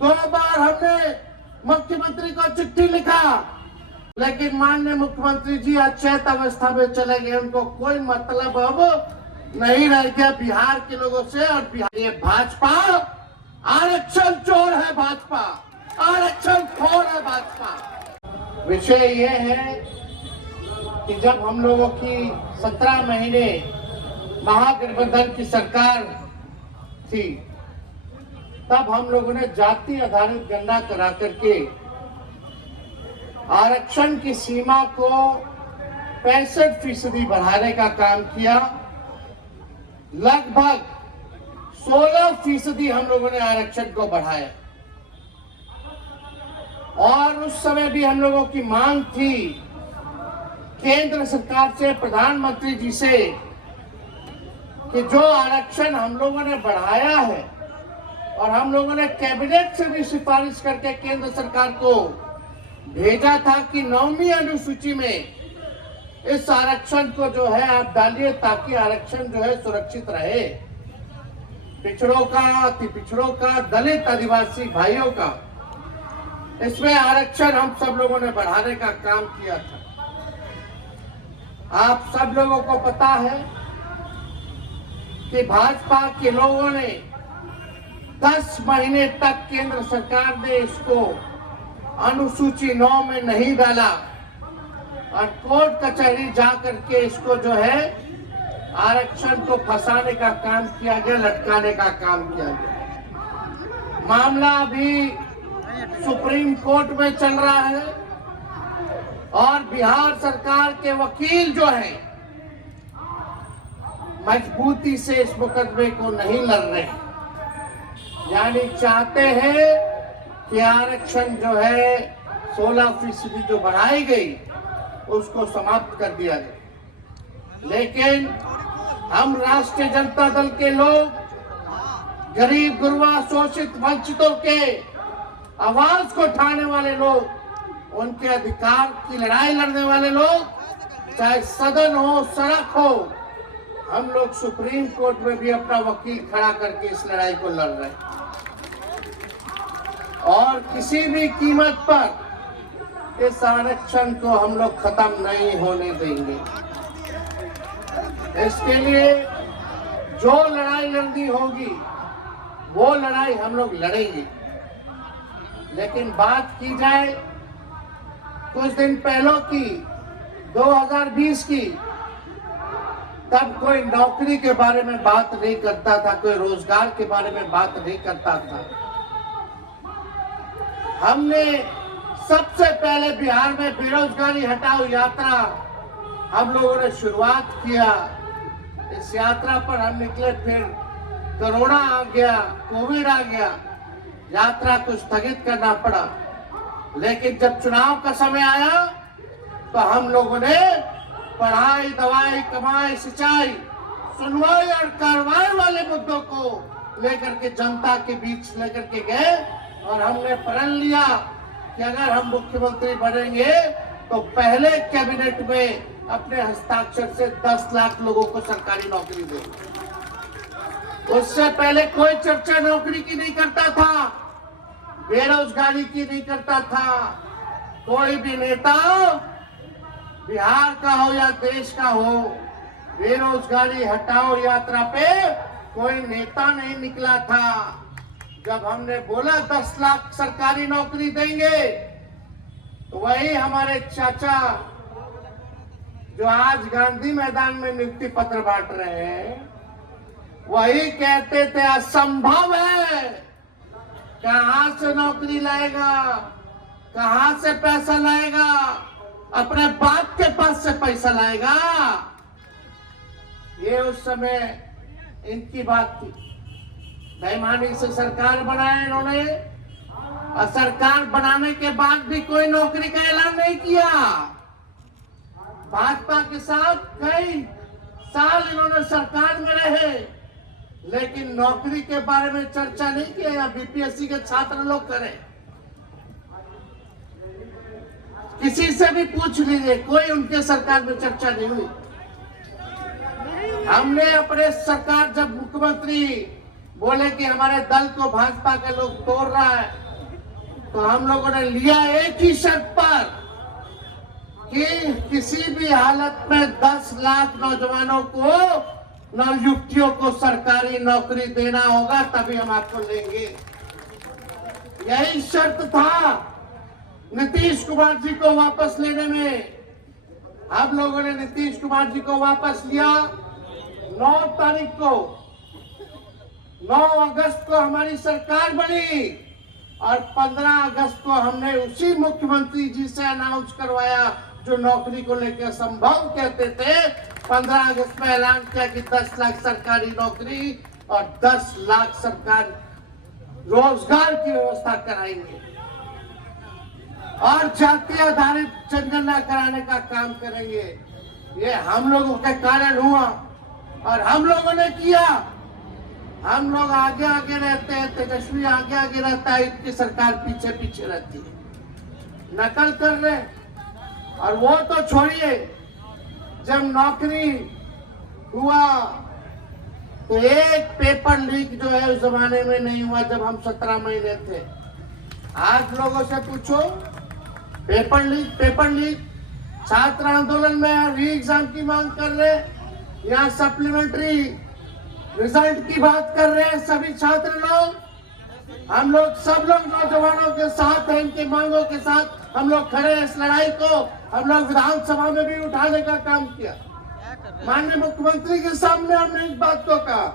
2 बार हमने मुख्यमंत्री को चिट्ठी लिखा, लेकिन माननीय मुख्यमंत्री जी अचेत अवस्था में चले गए। उनको कोई मतलब अब नहीं रह गया बिहार के लोगों से। और बिहार ये भाजपा आरक्षण चोर है, भाजपा आरक्षण खोर है भाजपा। विषय ये है कि जब हम लोगों की 17 महीने महागठबंधन की सरकार थी, तब हम लोगों ने जाति आधारित गणना करा करके आरक्षण की सीमा को 65% बढ़ाने का काम किया। लगभग 16% हम लोगों ने आरक्षण को बढ़ाया। और उस समय भी हम लोगों की मांग थी केंद्र सरकार से, प्रधानमंत्री जी से, कि जो आरक्षण हम लोगों ने बढ़ाया है और हम लोगों ने कैबिनेट से भी सिफारिश करके केंद्र सरकार को भेजा था कि 9वीं अनुसूची में इस आरक्षण को जो है आप डालिए, ताकि आरक्षण जो है सुरक्षित रहे। पिछड़ों का, अति पिछड़ों का, दलित आदिवासी भाइयों का, इसमें आरक्षण हम सब लोगों ने बढ़ाने का काम किया था। आप सब लोगों को पता है कि भाजपा के लोगों ने 10 महीने तक केंद्र सरकार ने इसको अनुसूची 9 में नहीं डाला और कोर्ट कचहरी जा करके इसको जो है आरक्षण को फंसाने का काम किया गया, लटकाने का काम किया गया। मामला अभी सुप्रीम कोर्ट में चल रहा है और बिहार सरकार के वकील जो हैं मजबूती से इस मुकदमे को नहीं लड़ रहे, यानी चाहते हैं कि आरक्षण जो है 16% जो बढ़ाई गई उसको समाप्त कर दिया जाए। लेकिन हम राष्ट्रीय जनता दल के लोग, गरीब गुरबा शोषित वंचितों के आवाज को उठाने वाले लोग, उनके अधिकार की लड़ाई लड़ने वाले लोग, चाहे सदन हो, सड़क हो, हम लोग सुप्रीम कोर्ट में भी अपना वकील खड़ा करके इस लड़ाई को लड़ रहे हैं। और किसी भी कीमत पर इस आरक्षण को हम लोग खत्म नहीं होने देंगे। इसके लिए जो लड़ाई लड़नी होगी वो लड़ाई हम लोग लड़ेंगे। लेकिन बात की जाए कुछ दिन पहले की, 2020 की, तब कोई नौकरी के बारे में बात नहीं करता था, कोई रोजगार के बारे में बात नहीं करता था। हमने सबसे पहले बिहार में बेरोजगारी हटाओ यात्रा हम लोगों ने शुरुआत किया। इस यात्रा पर हम निकले, फिर कोरोना आ गया, कोविड आ गया, यात्रा को स्थगित करना पड़ा। लेकिन जब चुनाव का समय आया तो हम लोगों ने पढ़ाई, दवाई, कमाई, सिंचाई, सुनवाई और कार्रवाई वाले मुद्दों को लेकर के जनता के बीच लेकर के गए और हमने प्रण लिया कि अगर हम मुख्यमंत्री बनेंगे तो पहले कैबिनेट में अपने हस्ताक्षर से 10 लाख लोगों को सरकारी नौकरी देंगे। उससे पहले कोई चर्चा नौकरी की नहीं करता था, बेरोजगारी की नहीं करता था। कोई भी नेता बिहार का हो या देश का हो, बेरोजगारी हटाओ यात्रा पे कोई नेता नहीं निकला था। जब हमने बोला 10 लाख सरकारी नौकरी देंगे, तो वही हमारे चाचा जो आज गांधी मैदान में नियुक्ति पत्र बांट रहे हैं, वही कहते थे असंभव है, कहां से नौकरी लाएगा, कहां से पैसा लाएगा, अपने बाप के पास से पैसा लाएगा। ये उस समय इनकी बात थी। बेईमानी से सरकार बनाया इन्होंने, और सरकार बनाने के बाद भी कोई नौकरी का ऐलान नहीं किया। भाजपा के साथ कई साल इन्होंने सरकार में रहे, लेकिन नौकरी के बारे में चर्चा नहीं किया। या बीपीएससी के छात्र लोग करें, किसी से भी पूछ लीजिए, कोई उनके सरकार में चर्चा नहीं हुई। हमने अपने सरकार, जब मुख्यमंत्री बोले कि हमारे दल को भाजपा के लोग तोड़ रहा है, तो हम लोगों ने लिया एक ही शर्त पर कि किसी भी हालत में 10 लाख नौजवानों को, नवयुवतियों को सरकारी नौकरी देना होगा, तभी हम आपको लेंगे। यही शर्त था नीतीश कुमार जी को वापस लेने में। हम लोगों ने नीतीश कुमार जी को वापस लिया 9 तारीख को। 9 अगस्त को हमारी सरकार बनी और 15 अगस्त को हमने उसी मुख्यमंत्री जी से अनाउंस करवाया जो नौकरी को लेकर असंभव कहते थे। 15 अगस्त में ऐलान किया कि 10 लाख सरकारी नौकरी और 10 लाख सरकार रोजगार की व्यवस्था कराएंगे और जाति आधारित जनगणना कराने का काम करेंगे। ये हम लोगों के कारण हुआ और हम लोगों ने किया। हम लोग आगे आगे रहते हैं, तेजस्वी आगे आगे रहता है, इनकी सरकार पीछे पीछे रहती है, नकल कर रहे। और वो तो छोड़िए, जब नौकरी हुआ तो एक पेपर लीक जो है उस जमाने में नहीं हुआ जब हम 17 महीने थे। आज लोगों से पूछो, पेपर लीक छात्र आंदोलन में री एग्जाम की मांग कर रहे, यहाँ सप्लीमेंट्री रिजल्ट की बात कर रहे हैं सभी छात्र लोग। हम लोग सब लोग नौजवानों के साथ हैं, इनकी मांगों के साथ हम लोग खड़े हैं। इस लड़ाई को हम लोग विधानसभा में भी उठाने का काम किया। माननीय मुख्यमंत्री के सामने हमने इस बात को कहा।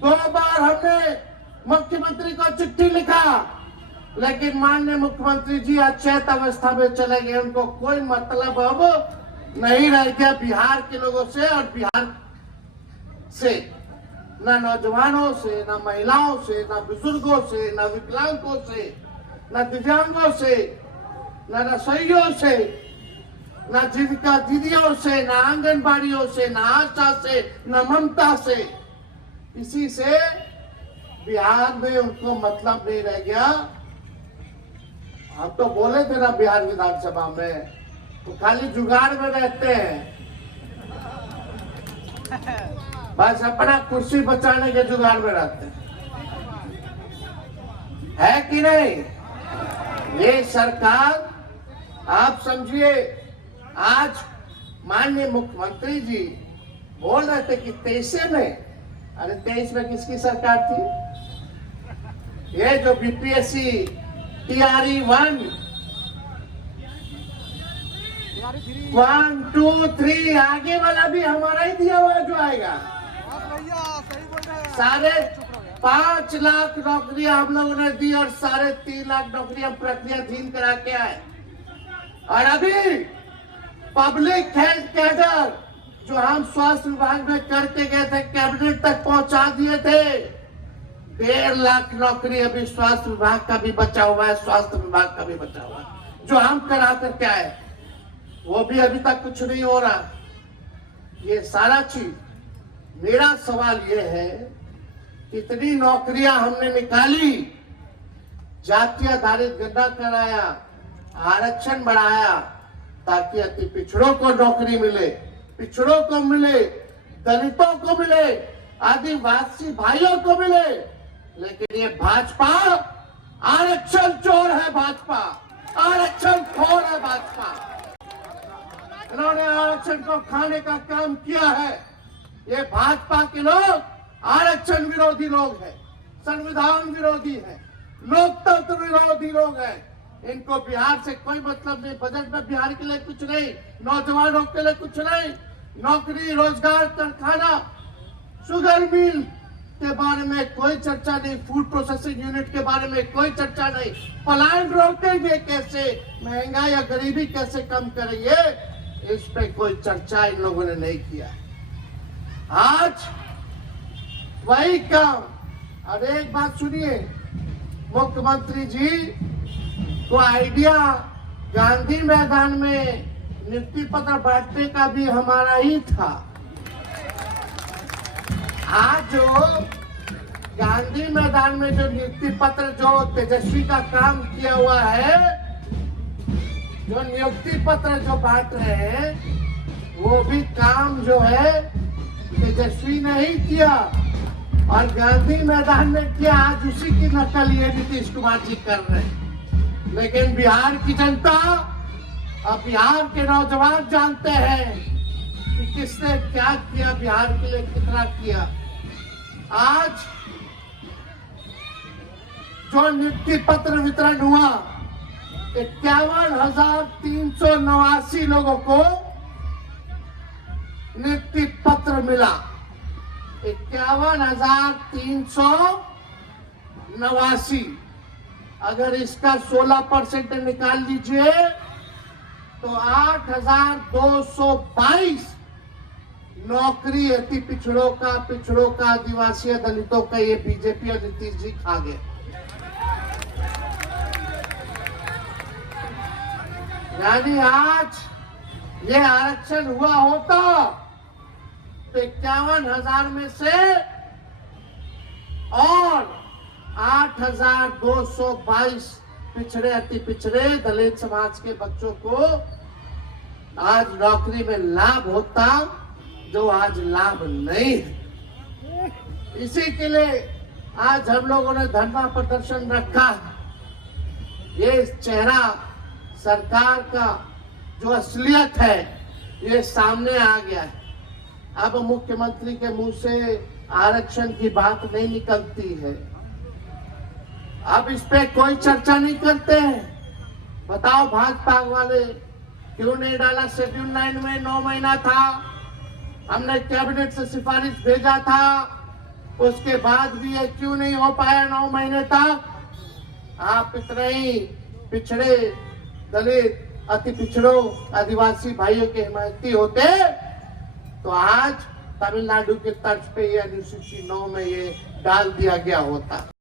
2 बार हमने मुख्यमंत्री को चिट्ठी लिखा, लेकिन माननीय मुख्यमंत्री जी अचेत अवस्था में चले गए। उनको कोई मतलब अब नहीं रह गया बिहार के लोगों से और बिहार से, न नौजवानों से, न महिलाओं से, न बुजुर्गों से, न विकलांगों से, न दिव्यांगों से, न रसोइयों से, न जीविका दीदियों से, न आंगनबाड़ियों से, न आशा से, न ममता से, किसी से बिहार में उनको मतलब नहीं रह गया। हम तो बोले थे ना बिहार विधानसभा में, तो खाली जुगाड़ में रहते हैं, बस अपना कुर्सी बचाने के जुगाड़ में रहते हैं, है कि नहीं? ये सरकार, आप समझिए, आज माननीय मुख्यमंत्री जी बोल रहे थे कि 23 में, अरे 23 में किसकी सरकार थी? ये जो बीपीएससी टीआरई 1, 1, 2, 3 आगे वाला भी हमारा ही दिया हुआ जो आएगा। 5.5 लाख नौकरियां हम लोगों ने दी और 3.5 लाख नौकरियां प्रक्रियाधीन करा के आए। और अभी पब्लिक हेल्थ कैडर जो हम स्वास्थ्य विभाग में करके गए थे, कैबिनेट तक पहुंचा दिए थे। 1.5 लाख नौकरी अभी स्वास्थ्य विभाग का भी बचा हुआ है, स्वास्थ्य विभाग का भी बचा हुआ है, जो हम करा करके आए, वो भी अभी तक कुछ नहीं हो रहा। ये सारा चीज, मेरा सवाल ये है, कितनी नौकरियां हमने निकाली, जाति आधारित गणना कराया, आरक्षण बढ़ाया ताकि अति पिछड़ों को नौकरी मिले, पिछड़ों को मिले, दलितों को मिले, आदिवासी भाइयों को मिले। लेकिन ये भाजपा आरक्षण चोर है, भाजपा आरक्षण खोर है, भाजपा इन्होंने आरक्षण को खाने का काम किया है। ये भाजपा के लोग आरक्षण विरोधी लोग हैं, संविधान विरोधी है, लोकतंत्र विरोधी लोग हैं। इनको बिहार से कोई मतलब नहीं। बजट में बिहार के लिए कुछ नहीं, नौजवानों के लिए कुछ नहीं, नौकरी, रोजगार, कारखाना, शुगर मिल के बारे में कोई चर्चा नहीं, फूड प्रोसेसिंग यूनिट के बारे में कोई चर्चा नहीं, पलायन रोकेंगे कैसे, महंगाई या गरीबी कैसे कम करेंगे, इस पे कोई चर्चा इन लोगों ने नहीं किया। आज वही काम। अब एक बात सुनिए, मुख्यमंत्री जी को आइडिया गांधी मैदान में नियुक्ति पत्र बांटने का भी हमारा ही था। आज जो गांधी मैदान में जो नियुक्ति पत्र, जो तेजस्वी का काम किया हुआ है, जो नियुक्ति पत्र जो बांट रहे हैं, वो भी काम जो है तेजस्वी ने ही किया। और गांधी मैदान में किया, आज उसी की नकल ये नीतीश कुमार जी कर रहे हैं। लेकिन बिहार की जनता और बिहार के नौजवान जानते हैं कि किसने क्या किया, बिहार के लिए कितना किया। आज जो नियुक्ति पत्र वितरण हुआ, 51,389 लोगों को नियुक्ति पत्र मिला। 51,389। अगर इसका 16% निकाल लीजिए तो 8,222 नौकरी अति पिछड़ों का, आदिवासी दलितों का ये बीजेपी और नीतीश जी खा गए। यानी आज ये आरक्षण हुआ होता तो 51,000 में से और 8,222 पिछड़े, अति पिछड़े दलित समाज के बच्चों को आज नौकरी में लाभ होता, जो आज लाभ नहीं है। इसी के लिए आज हम लोगों ने धरना प्रदर्शन रखा। ये चेहरा सरकार का जो असलियत है ये सामने आ गया है। अब मुख्यमंत्री के मुंह से आरक्षण की बात नहीं निकलती है, अब इस पे कोई चर्चा नहीं करते हैं। बताओ भाजपा वाले क्यों नहीं डाला शेड्यूल 9 में? 9 महीना था, हमने कैबिनेट से सिफारिश भेजा था, उसके बाद भी ये क्यों नहीं हो पाया 9 महीने तक? आप इतने ही पिछड़े दलित, अति पिछड़ों, आदिवासी भाइयों के हिमायती होते तो आज तमिलनाडु के तर्ज पे ये अनुसूची 9 में ये डाल दिया गया होता।